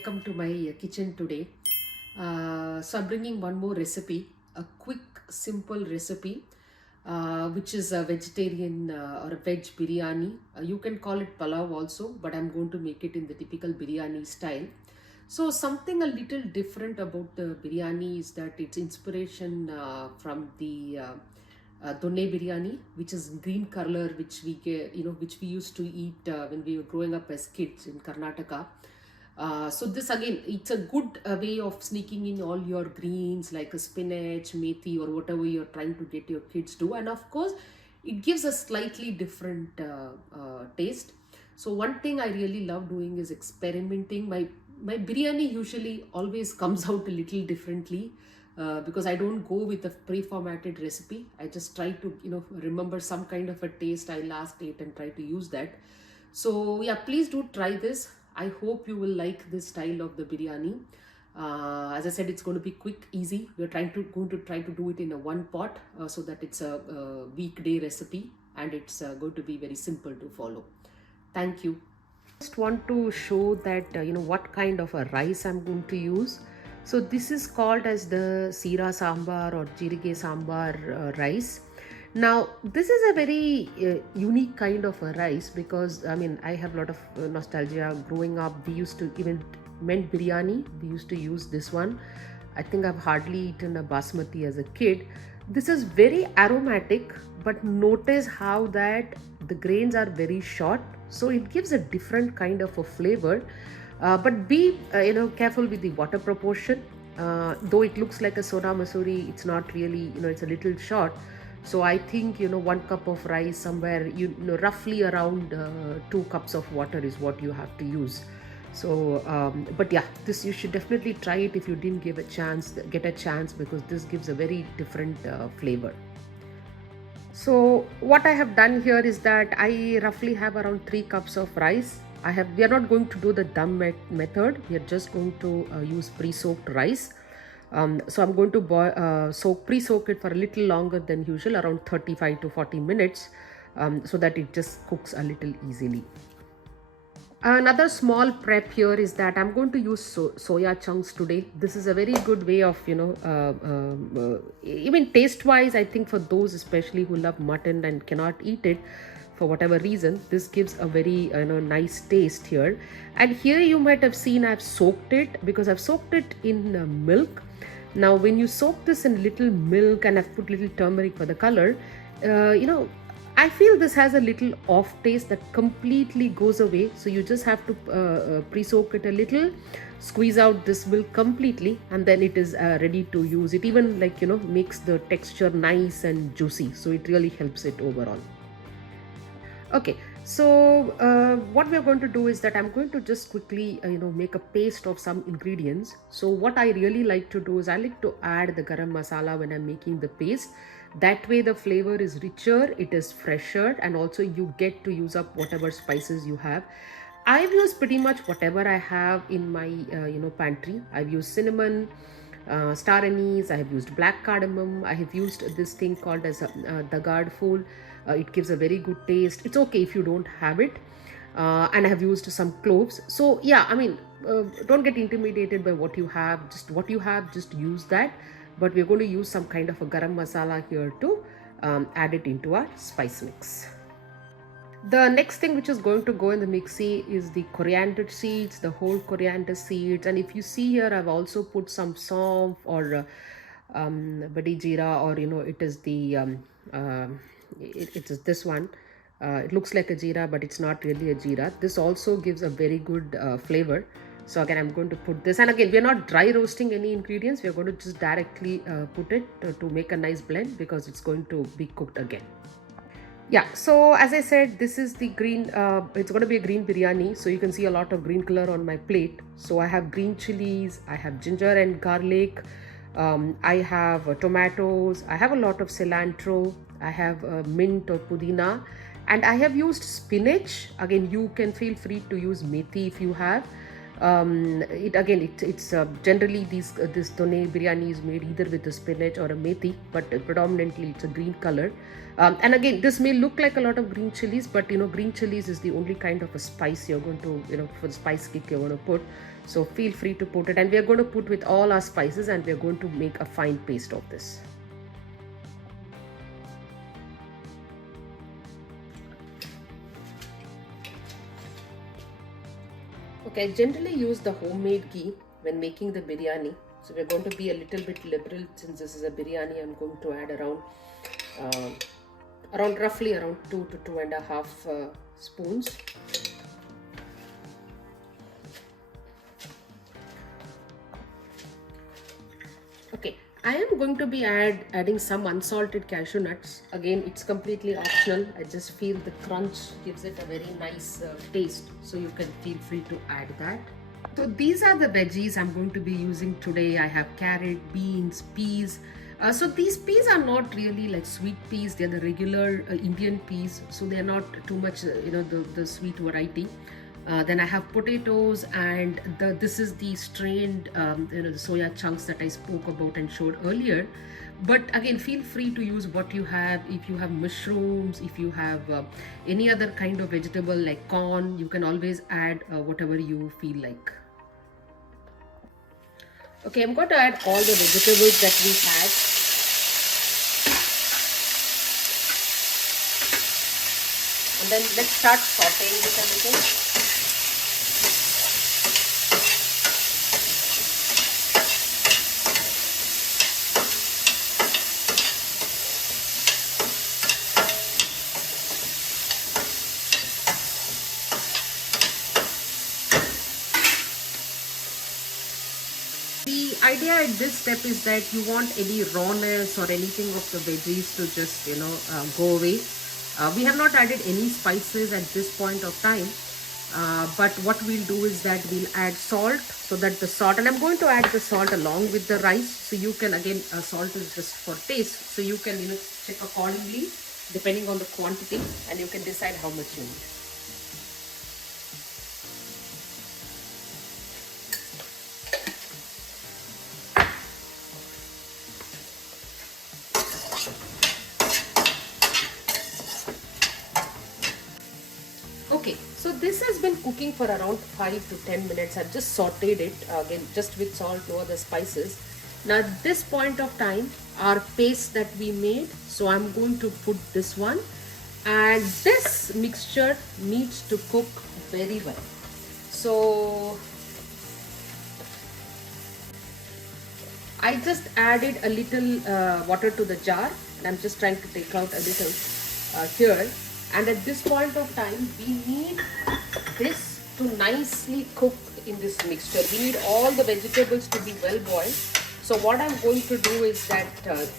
welcome to my kitchen today. So I'm bringing one more recipe, a quick, simple recipe, which is a vegetarian or a veg biryani. You can call it palav also, but I'm going to make it in the typical biryani style. So something a little different about the biryani is that its inspiration from the Donne Biryani, which is green color, which we get, which we used to eat when we were growing up as kids in Karnataka. So this again, it's a good way of sneaking in all your greens like a spinach, methi, or whatever you're trying to get your kids to, and of course, it gives a slightly different taste. So one thing I really love doing is experimenting. My biryani usually always comes out a little differently. Because I don't go with a pre-formatted recipe. I just try to remember some kind of a taste I last ate and try to use that. So yeah, please do try this. I hope you will like this style of the biryani. As I said, it's going to be quick, easy. We're going to try to do it in a one pot so that it's a weekday recipe, and it's going to be very simple to follow. Thank you. Just want to show that what kind of a rice I'm going to use. So this is called as the Sira Sambar or Jirige Sambar rice. Now this is a very unique kind of a rice because I have a lot of nostalgia. Growing up, we used to even meant biryani. We used to use this one. I think I've hardly eaten a basmati as a kid. This is very aromatic, but notice how that the grains are very short, so it gives a different kind of a flavor. But be careful with the water proportion. Though it looks like a soda masuri, it's not really. It's a little short. So I think 1 cup of rice, somewhere roughly around 2 cups of water is what you have to use. So but yeah, this you should definitely try it if you didn't get a chance, because this gives a very different flavor. So what I have done here is that I roughly have around 3 cups of rice. We are not going to do the dum method. We are just going to use pre-soaked rice. So I'm going to pre-soak it for a little longer than usual, around 35 to 40 minutes, so that it just cooks a little easily. Another small prep here is that I'm going to use soya chunks today. This is a very good way of, even taste-wise, I think for those especially who love mutton and cannot eat it for whatever reason, this gives a very nice taste here. And here you might have seen I've soaked it, because I've soaked it in milk. Now when you soak this in little milk, and I've put little turmeric for the color, I feel this has a little off taste that completely goes away. So you just have to pre-soak it a little, squeeze out this milk completely, and then it is ready to use. It even makes the texture nice and juicy. So it really helps it overall. Okay, so what we are going to do is that I'm going to just quickly make a paste of some ingredients. So what I really like to do is I like to add the garam masala when I'm making the paste. That way the flavor is richer, it is fresher, and also you get to use up whatever spices you have. I've used pretty much whatever I have in my pantry. I've used cinnamon, star anise, I have used black cardamom, I have used this thing called as dagad fool. It gives a very good taste. It's okay if you don't have it. And I have used some cloves. So yeah, don't get intimidated by what you have. Just what you have, just use that. But we're going to use some kind of a garam masala here to add it into our spice mix. The next thing which is going to go in the mixie is the coriander seeds, the whole coriander seeds. And if you see here, I've also put some saunf or badi jeera, or it is the it is this one. It looks like a jeera, but it's not really a jeera. This also gives a very good flavor. So again, I'm going to put this, and again, we're not dry roasting any ingredients. We're going to just directly put it to make a nice blend, because it's going to be cooked again. Yeah, so as I said, this is the green, it's going to be a green biryani. So you can see a lot of green color on my plate. So I have green chilies, I have ginger and garlic, I have tomatoes, I have a lot of cilantro, I have mint or pudina, and I have used spinach. Again, you can feel free to use methi if you have. It's generally this Donne Biryani is made either with a spinach or a methi, but predominantly it's a green color. And again, this may look like a lot of green chilies, but green chilies is the only kind of a spice you're going to, for the spice kick you're going to put. So feel free to put it, and we are going to put with all our spices, and we are going to make a fine paste of this. Okay, I generally use the homemade ghee when making the biryani. So we're going to be a little bit liberal since this is a biryani. I'm going to add roughly around 2 to 2.5 spoons. Okay, I am going to be adding some unsalted cashew nuts. Again, it's completely optional. I just feel the crunch gives it a very nice taste. So you can feel free to add that. So these are the veggies I'm going to be using today. I have carrot, beans, peas. So these peas are not really like sweet peas. They're the regular Indian peas. So they're not too much, the sweet variety. Then I have potatoes, and this is the strained, the soya chunks that I spoke about and showed earlier. But again, feel free to use what you have. If you have mushrooms, if you have any other kind of vegetable like corn, you can always add whatever you feel like. Okay, I'm going to add all the vegetables that we had. And then let's start sauteing this a little. The idea at this step is that you want any rawness or anything of the veggies to just go away. We have not added any spices at this point of time, but what we'll do is that we'll add salt, so that the salt, and I'm going to add the salt along with the rice. So you can, again, salt is just for taste, so you can check accordingly depending on the quantity, and you can decide how much you need. Okay, so this has been cooking for around 5 to 10 minutes. I've just sauteed it again, just with salt, no other spices. Now at this point of time, our paste that we made, so I'm going to put this one, and this mixture needs to cook very well. So I just added a little water to the jar, and I'm just trying to take out a little here. And at this point of time, we need this to nicely cook in this mixture. We need all the vegetables to be well boiled. So what I'm going to do is that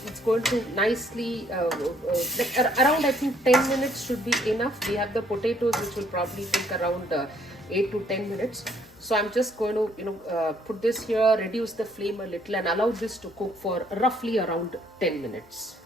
it's going to nicely, around I think 10 minutes should be enough. We have the potatoes, which will probably take around 8 to 10 minutes. So I'm just going to, put this here, reduce the flame a little, and allow this to cook for roughly around 10 minutes.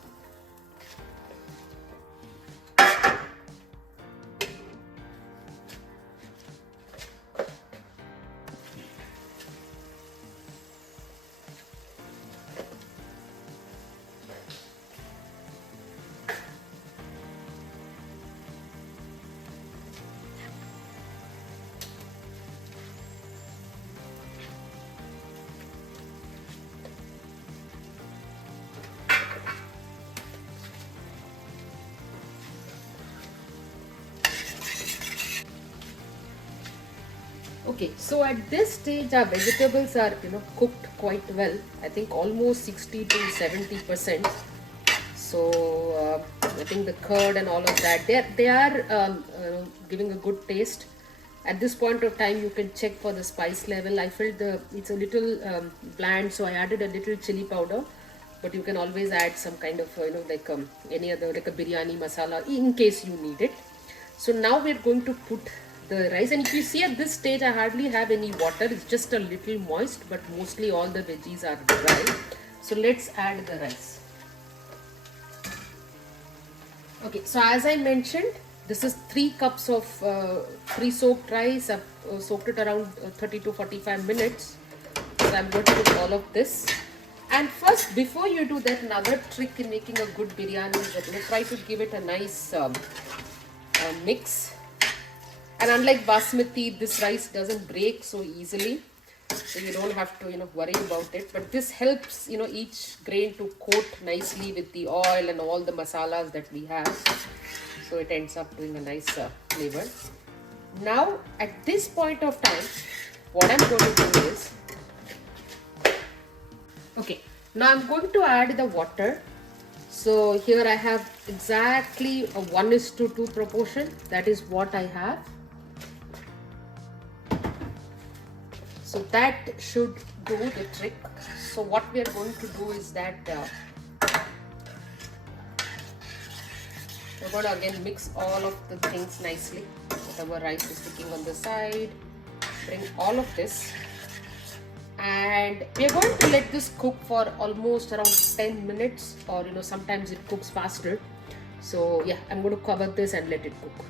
Okay, so at this stage our vegetables are cooked quite well. I think almost 60 to 70%. So I think the curd and all of that, they are giving a good taste. At this point of time, you can check for the spice level. I felt it's a little bland, so I added a little chili powder. But you can always add some kind of like any other, like a biryani masala, in case you need it. So now we're going to put the rice, and if you see at this stage I hardly have any water. It's just a little moist, but mostly all the veggies are dry. So let's add the rice. Okay, so as I mentioned, this is 3 cups of pre-soaked rice. I've soaked it around 30 to 45 minutes. So I'm going to put all of this. And first, before you do that, another trick in making a good biryani is that try to give it a nice mix. And unlike basmati, this rice doesn't break so easily. so you don't have to worry about it. But this helps each grain to coat nicely with the oil and all the masalas that we have, so it ends up doing a nice flavor. Now at this point of time, what I'm going to do is, okay, now I'm going to add the water. So here I have exactly a 1:2 proportion. That is what I have. So that should do the trick. So what we are going to do is that we're going to again mix all of the things nicely. Whatever rice is sticking on the side, bring all of this. And we are going to let this cook for almost around 10 minutes, or sometimes it cooks faster. So yeah, I'm going to cover this and let it cook.